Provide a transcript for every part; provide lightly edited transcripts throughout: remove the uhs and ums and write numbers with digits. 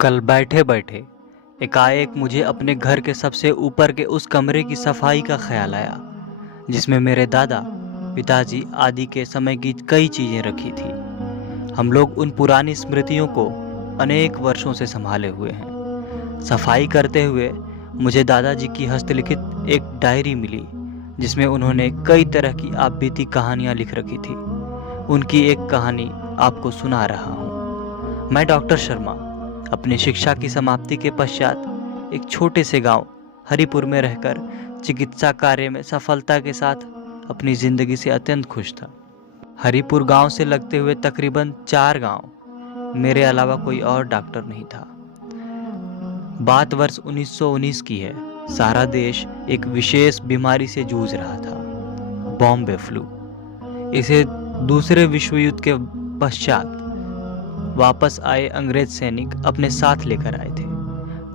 कल बैठे बैठे एकाएक मुझे अपने घर के सबसे ऊपर के उस कमरे की सफाई का ख्याल आया जिसमें मेरे दादा पिताजी आदि के समय की कई चीज़ें रखी थी। हम लोग उन पुरानी स्मृतियों को अनेक वर्षों से संभाले हुए हैं। सफाई करते हुए मुझे दादाजी की हस्तलिखित एक डायरी मिली जिसमें उन्होंने कई तरह की आप बीती कहानियाँ लिख रखी थी। उनकी एक कहानी आपको सुना रहा हूँ। मैं डॉक्टर शर्मा अपनी शिक्षा की समाप्ति के पश्चात एक छोटे से गांव हरिपुर में रहकर चिकित्सा कार्य में सफलता के साथ अपनी ज़िंदगी से अत्यंत खुश था। हरिपुर गांव से लगते हुए तकरीबन 4 गांव मेरे अलावा कोई और डॉक्टर नहीं था। बात वर्ष 1919 की है। सारा देश एक विशेष बीमारी से जूझ रहा था, बॉम्बे फ्लू। इसे दूसरे विश्व युद्ध के पश्चात वापस आए अंग्रेज सैनिक अपने साथ लेकर आए थे।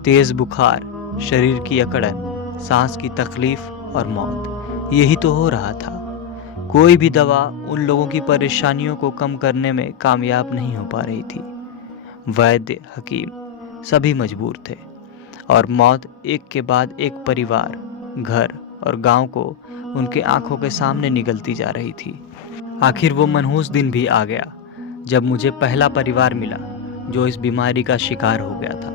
तेज बुखार, शरीर की अकड़न, सांस की तकलीफ और मौत, यही तो हो रहा था। कोई भी दवा उन लोगों की परेशानियों को कम करने में कामयाब नहीं हो पा रही थी। वैद्य, हकीम सभी मजबूर थे और मौत एक के बाद एक परिवार, घर और गांव को उनके आंखों के सामने निगलती जा रही थी। आखिर वो मनहूस दिन भी आ गया जब मुझे पहला परिवार मिला जो इस बीमारी का शिकार हो गया था,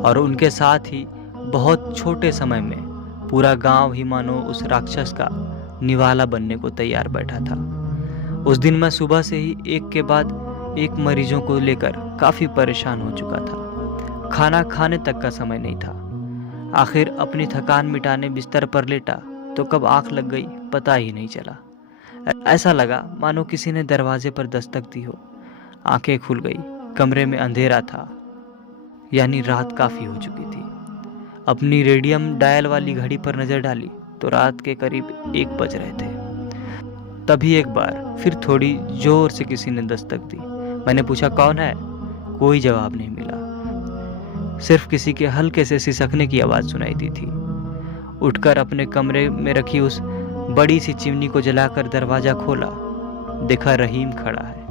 और उनके साथ ही बहुत छोटे समय में पूरा गांव ही मानो उस राक्षस का निवाला बनने को तैयार बैठा था। उस दिन मैं सुबह से ही एक के बाद एक मरीजों को लेकर काफ़ी परेशान हो चुका था। खाना खाने तक का समय नहीं था। आखिर अपनी थकान मिटाने बिस्तर पर लेटा तो कब आंख लग गई पता ही नहीं चला। ऐसा लगा मानो किसी ने दरवाजे पर दस्तक दी हो। आंखें खुल गई। कमरे में अंधेरा था, यानी रात काफ़ी हो चुकी थी। अपनी रेडियम डायल वाली घड़ी पर नज़र डाली तो रात के करीब 1 बज रहे थे। तभी एक बार फिर थोड़ी जोर से किसी ने दस्तक दी। मैंने पूछा, कौन है? कोई जवाब नहीं मिला। सिर्फ किसी के हल्के से सिसकने की आवाज़ सुनाई दी थी। उठकर अपने कमरे में रखी उस बड़ी सी चिमनी को जलाकर दरवाज़ा खोला। देखा रहीम खड़ा है।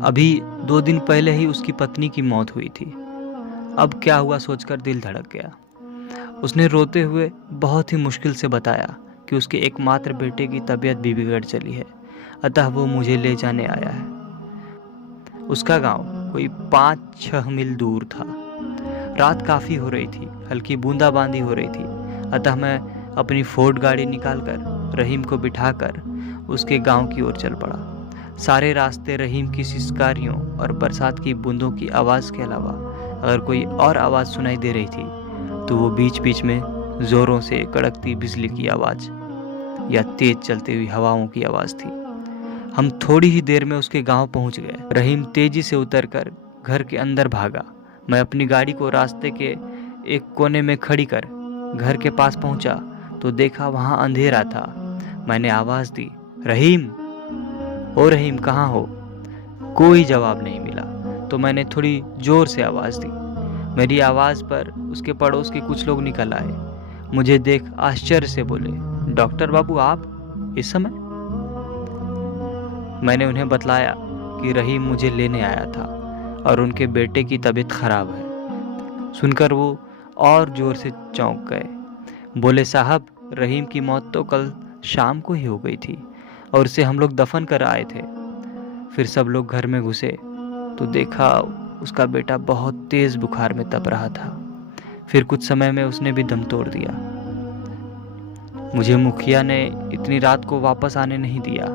अभी 2 दिन पहले ही उसकी पत्नी की मौत हुई थी। अब क्या हुआ सोचकर दिल धड़क गया। उसने रोते हुए बहुत ही मुश्किल से बताया कि उसके एकमात्र बेटे की तबीयत भी बिगड़ चली है, अतः वो मुझे ले जाने आया है। उसका गांव कोई 5-6 मील दूर था। रात काफ़ी हो रही थी, हल्की बूंदाबांदी हो रही थी, अतः मैं अपनी फोर्ड गाड़ी निकालकर रहीम को बिठाकर उसके गांव की ओर चल पड़ा। सारे रास्ते रहीम की सिसकारियों और बरसात की बूंदों की आवाज़ के अलावा अगर कोई और आवाज़ सुनाई दे रही थी तो वो बीच बीच में ज़ोरों से कड़कती बिजली की आवाज़ या तेज़ चलती हुई हवाओं की आवाज़ थी। हम थोड़ी ही देर में उसके गांव पहुंच गए। रहीम तेज़ी से उतरकर घर के अंदर भागा। मैं अपनी गाड़ी को रास्ते के एक कोने में खड़ी कर घर के पास पहुंचा तो देखा वहाँ अंधेरा था। मैंने आवाज़ दी, रहीम, ओ रहीम, कहाँ हो? कोई जवाब नहीं मिला। तो मैंने थोड़ी जोर से आवाज़ दी। मेरी आवाज़ पर उसके पड़ोस के कुछ लोग निकल आए। मुझे देख आश्चर्य से बोले, डॉक्टर बाबू, आप इस समय? मैंने उन्हें बतलाया कि रहीम मुझे लेने आया था और उनके बेटे की तबीयत खराब है। सुनकर वो और जोर से चौंक गए। बोले, साहब, रहीम की मौत तो कल शाम को ही हो गई थी और उसे हम लोग दफन कर आए थे। फिर सब लोग घर में घुसे तो देखा उसका बेटा बहुत तेज बुखार में तप रहा था। फिर कुछ समय में उसने भी दम तोड़ दिया। मुझे मुखिया ने इतनी रात को वापस आने नहीं दिया,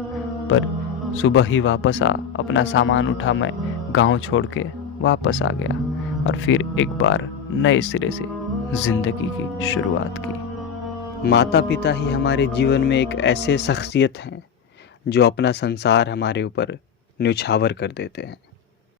पर सुबह ही वापस अपना सामान उठा मैं गांव छोड़ के वापस आ गया और फिर एक बार नए सिरे से जिंदगी की शुरुआत की। माता पिता ही हमारे जीवन में एक ऐसे शख्सियत हैं जो अपना संसार हमारे ऊपर न्योछावर कर देते हैं।